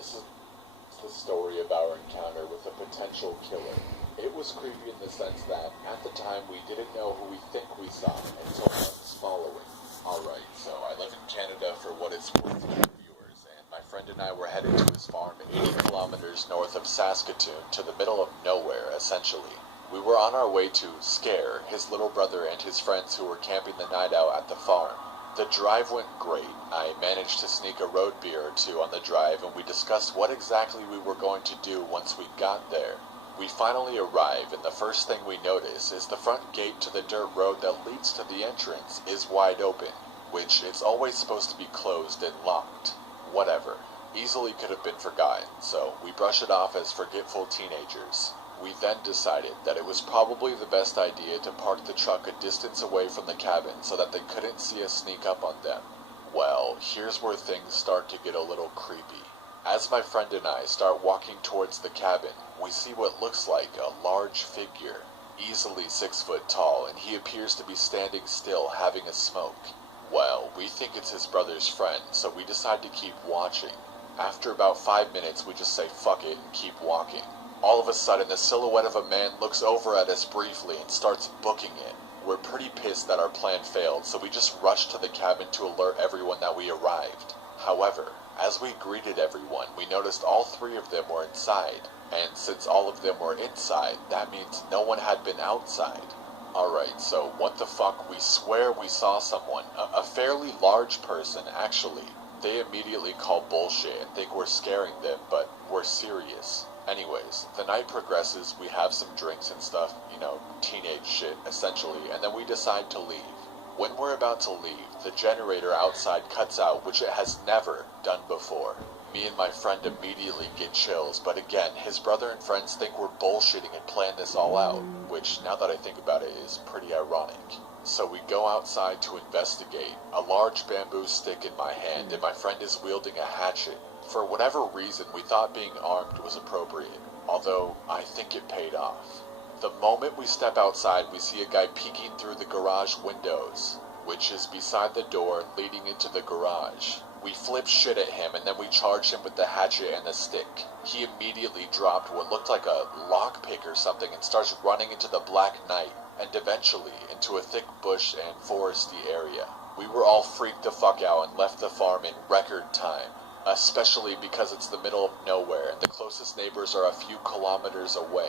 This is the story of our encounter with a potential killer. It was creepy in the sense that, at the time, we didn't know who we think we saw until months following. Alright, so I live in Canada for what it's worth to the viewers, and my friend and I were headed to his farm 80 kilometers north of Saskatoon, to the middle of nowhere, essentially. We were on our way to Scare, his little brother and his friends who were camping the night out at the farm. The drive went great. I managed to sneak a road beer or two on the drive, and we discussed what exactly we were going to do once we got there. We finally arrive, and the first thing we notice is the front gate to the dirt road that leads to the entrance is wide open, which it's always supposed to be closed and locked. Whatever. Easily could have been forgotten, so we brush it off as forgetful teenagers. We then decided that it was probably the best idea to park the truck a distance away from the cabin so that they couldn't see us sneak up on them. Well, here's where things start to get a little creepy. As my friend and I start walking towards the cabin, we see what looks like a large figure, easily 6 foot tall, and he appears to be standing still having a smoke. Well, we think it's his brother's friend, so we decide to keep watching. After about 5 minutes, we just say fuck it and keep walking. All of a sudden, the silhouette of a man looks over at us briefly and starts booking it. We're pretty pissed that our plan failed, so we just rushed to the cabin to alert everyone that we arrived. However, as we greeted everyone, we noticed all 3 of them were inside, and since all of them were inside, that means no one had been outside. Alright, so what the fuck, we swear we saw someone, a fairly large person actually. They immediately call bullshit and think we're scaring them, but we're serious. Anyways, the night progresses, we have some drinks and stuff, teenage shit, essentially, and then we decide to leave. When we're about to leave, the generator outside cuts out, which it has never done before. Me and my friend immediately get chills, but again, his brother and friends think we're bullshitting and plan this all out, which, now that I think about it, is pretty ironic. So we go outside to investigate, a large bamboo stick in my hand, and my friend is wielding a hatchet. For whatever reason, we thought being armed was appropriate, although I think it paid off. The moment we step outside, we see a guy peeking through the garage windows, which is beside the door leading into the garage. We flip shit at him, and then we charge him with the hatchet and the stick. He immediately dropped what looked like a lockpick or something and starts running into the black night, and eventually into a thick bush and foresty area. We were all freaked the fuck out and left the farm in record time. Especially because it's the middle of nowhere and the closest neighbors are a few kilometers away.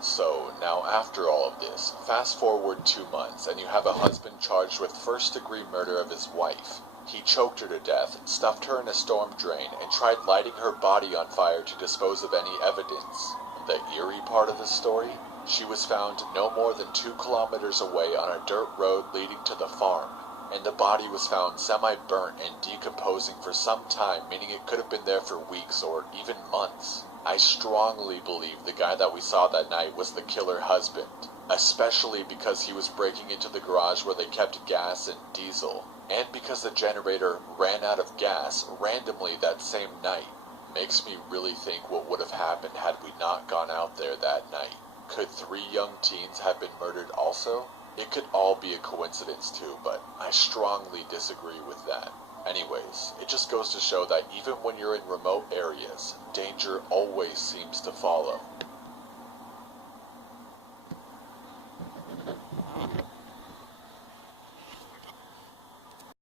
So, now after all of this, fast forward 2 months and you have a husband charged with first-degree murder of his wife. He choked her to death, stuffed her in a storm drain, and tried lighting her body on fire to dispose of any evidence. The eerie part of the story? She was found no more than 2 kilometers away on a dirt road leading to the farm. And the body was found semi-burnt and decomposing for some time, meaning it could have been there for weeks or even months. I strongly believe the guy that we saw that night was the killer husband, especially because he was breaking into the garage where they kept gas and diesel, and because the generator ran out of gas randomly that same night. Makes me really think what would have happened had we not gone out there that night. Could 3 young teens have been murdered also? It could all be a coincidence too, but I strongly disagree with that. Anyways, it just goes to show that even when you're in remote areas, danger always seems to follow.